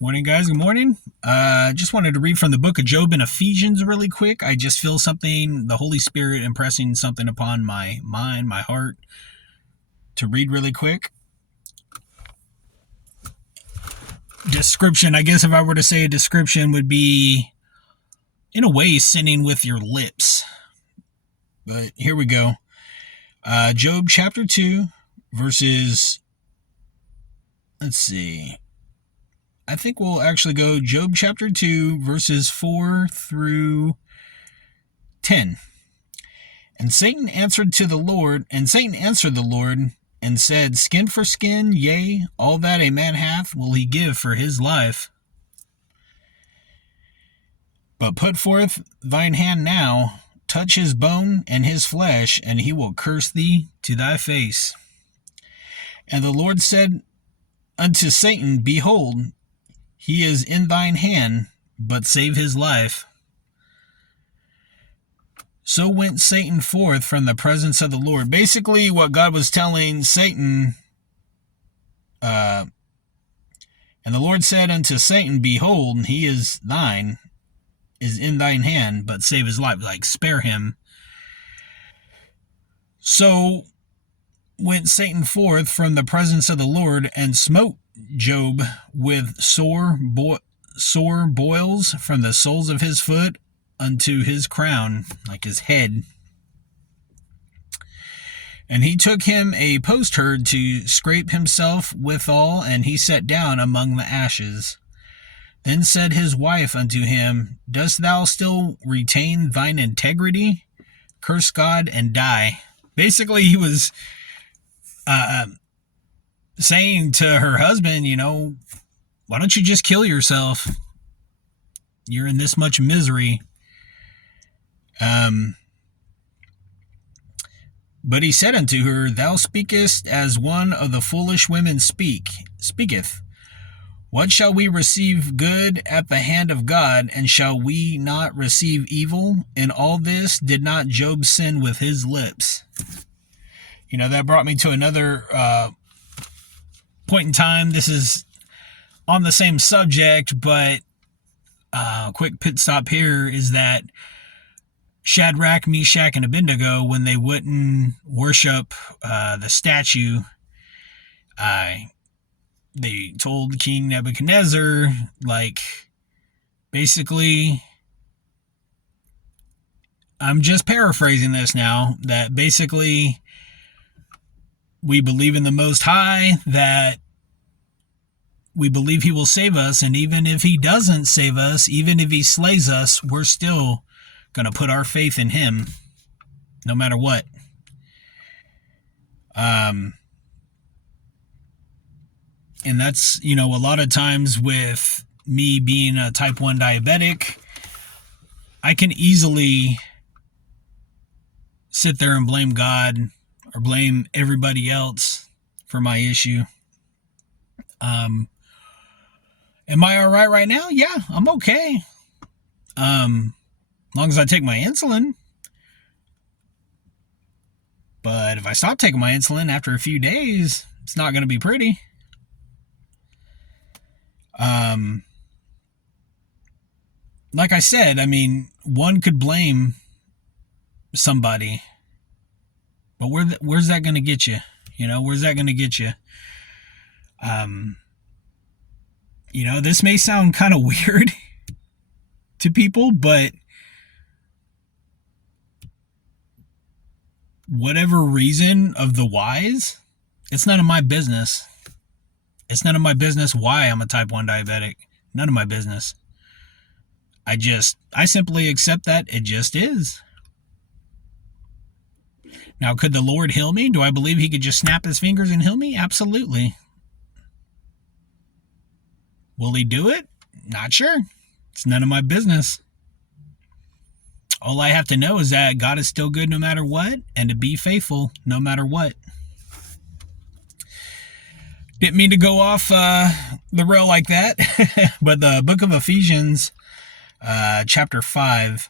Morning, guys. Good morning. Just wanted to read from the book of Job and Ephesians really quick. I just feel something, the Holy Spirit impressing something upon my mind, my heart, to read really quick. Description, I guess if I were to say a description, would be, in a way, sinning with your lips. But here we go. Job chapter 2, verses, let's see. I think we'll actually go Job chapter 2, verses 4 through 10. And Satan answered the Lord, and said, Skin for skin, yea, all that a man hath will he give for his life. But put forth thine hand now, touch his bone and his flesh, and he will curse thee to thy face. And the Lord said unto Satan, Behold, he is in thine hand, but save his life. So went Satan forth from the presence of the Lord. Basically, what God was telling Satan, and the Lord said unto Satan, Behold, he is in thine hand, but save his life, like spare him. So went Satan forth from the presence of the Lord, and smote Job with sore boils from the soles of his foot unto his crown, like his head. And he took him a potsherd to scrape himself withal, and he sat down among the ashes. Then said his wife unto him, Dost thou still retain thine integrity? Curse God and die. Basically, he was saying to her husband, why don't you just kill yourself? You're in this much misery. But he said unto her, Thou speakest as one of the foolish women speaketh. What shall we receive good at the hand of God, and shall we not receive evil? In all this did not Job sin with his lips. That brought me to another point in time. This is on the same subject, but quick pit stop here is that Shadrach, Meshach, and Abednego, when they wouldn't worship the statue, they told King Nebuchadnezzar, basically, I'm just paraphrasing this now, that basically we believe in the Most High, that we believe he will save us, and even if he doesn't save us, even if he slays us, we're still going to put our faith in him, no matter what. And that's, a lot of times with me being a type 1 diabetic, I can easily sit there and blame God or blame everybody else for my issue. Am I all right now? Yeah, I'm okay. As long as I take my insulin. But if I stop taking my insulin after a few days, it's not going to be pretty. Like I said, one could blame somebody, but where's that going to get you? Where's that going to get you? This may sound kind of weird to people, but whatever reason of the whys, it's none of my business. It's none of my business why I'm a type 1 diabetic. None of my business. I simply accept that it just is. Now, could the Lord heal me? Do I believe he could just snap his fingers and heal me? Absolutely. Will he do it? Not sure. It's none of my business. All I have to know is that God is still good no matter what, and to be faithful no matter what. Didn't mean to go off the rail like that, but the book of Ephesians, chapter 5.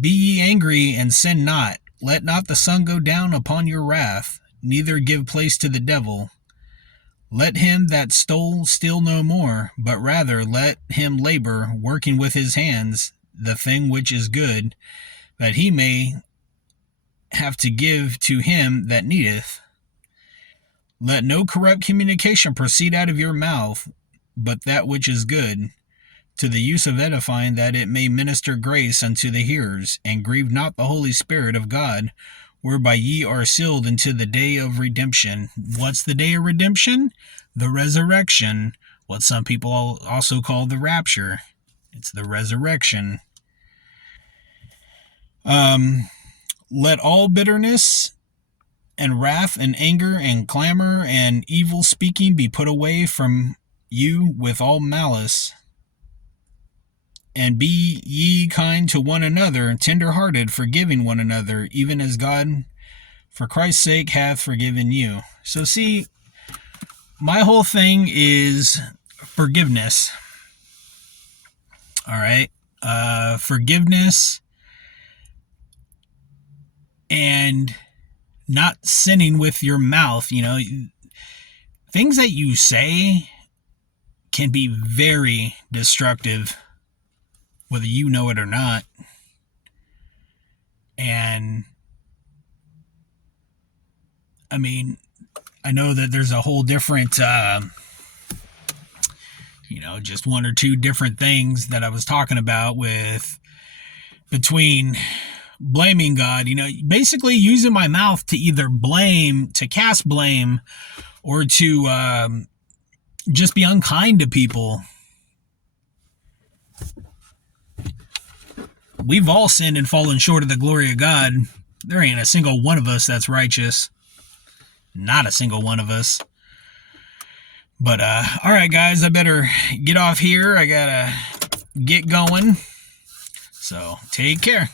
Be ye angry and sin not. Let not the sun go down upon your wrath, neither give place to the devil. Let him that stole steal no more, but rather let him labor, working with his hands the thing which is good, that he may have to give to him that needeth. Let no corrupt communication proceed out of your mouth, but that which is good, to the use of edifying, that it may minister grace unto the hearers, and grieve not the Holy Spirit of God, whereby ye are sealed unto the day of redemption. What's the day of redemption? The resurrection, what some people also call the rapture. It's the resurrection. Let all bitterness and wrath and anger and clamor and evil speaking be put away from you with all malice. And be ye kind to one another, tender-hearted, forgiving one another, even as God, for Christ's sake, hath forgiven you. So see, my whole thing is forgiveness. All right? Forgiveness and not sinning with your mouth. You know, things that you say can be very destructive, whether you know it or not. And I mean, I know that there's a whole different, just one or two different things that I was talking about with between blaming God, basically using my mouth to either blame, to cast blame, or to just be unkind to people. We've all sinned and fallen short of the glory of God. There ain't a single one of us that's righteous. Not a single one of us. But, all right, guys, I better get off here. I gotta get going. So, take care.